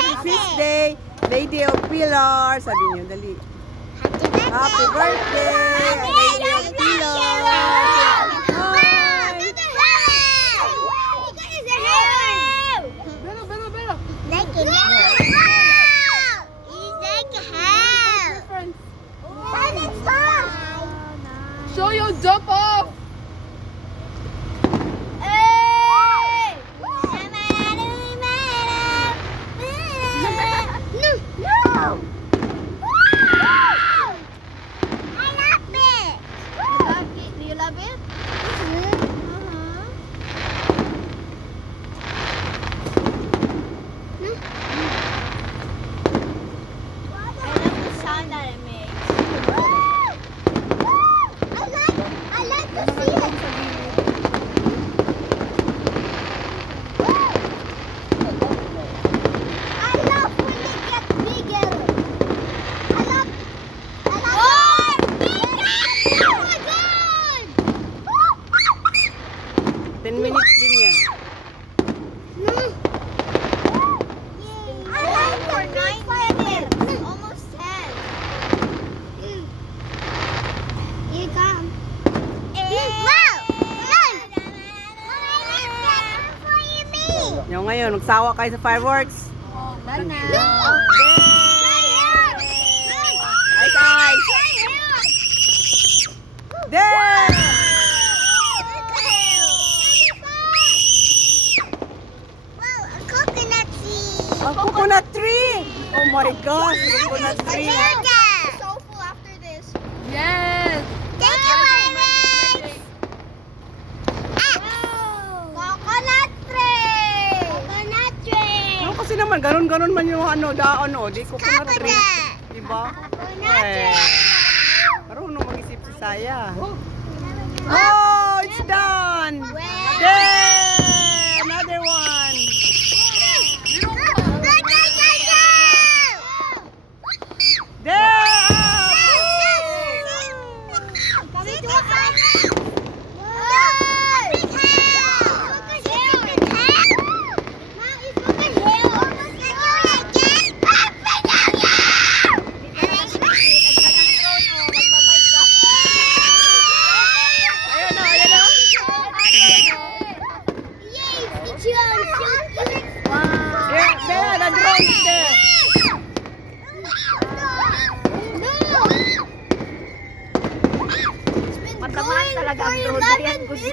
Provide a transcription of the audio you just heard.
Happy Feast Day. Lady of Pilar. Sabi niyo, dali. Happy birthday. Lady of Pilar. Hi. Show your jump off! Minutes din yan. Almost 10. You come. Yung ngayon, magsawa kayo sa fireworks. Ice, ice. There! A coconut tree! Oh my gosh, coconut tree! So full after this. Yes! Thank you, Alex! Coconut tree! Coconut tree! Ano kasi naman, ganun-ganun man yung ano, daon o, di coconut tree. Diba? Coconut tree! Marunong mag-isip si Saya. Oh, it's done! Well. There! Another one! There! There, the drone is there. Matamaan talaga ang drone na yan. Baby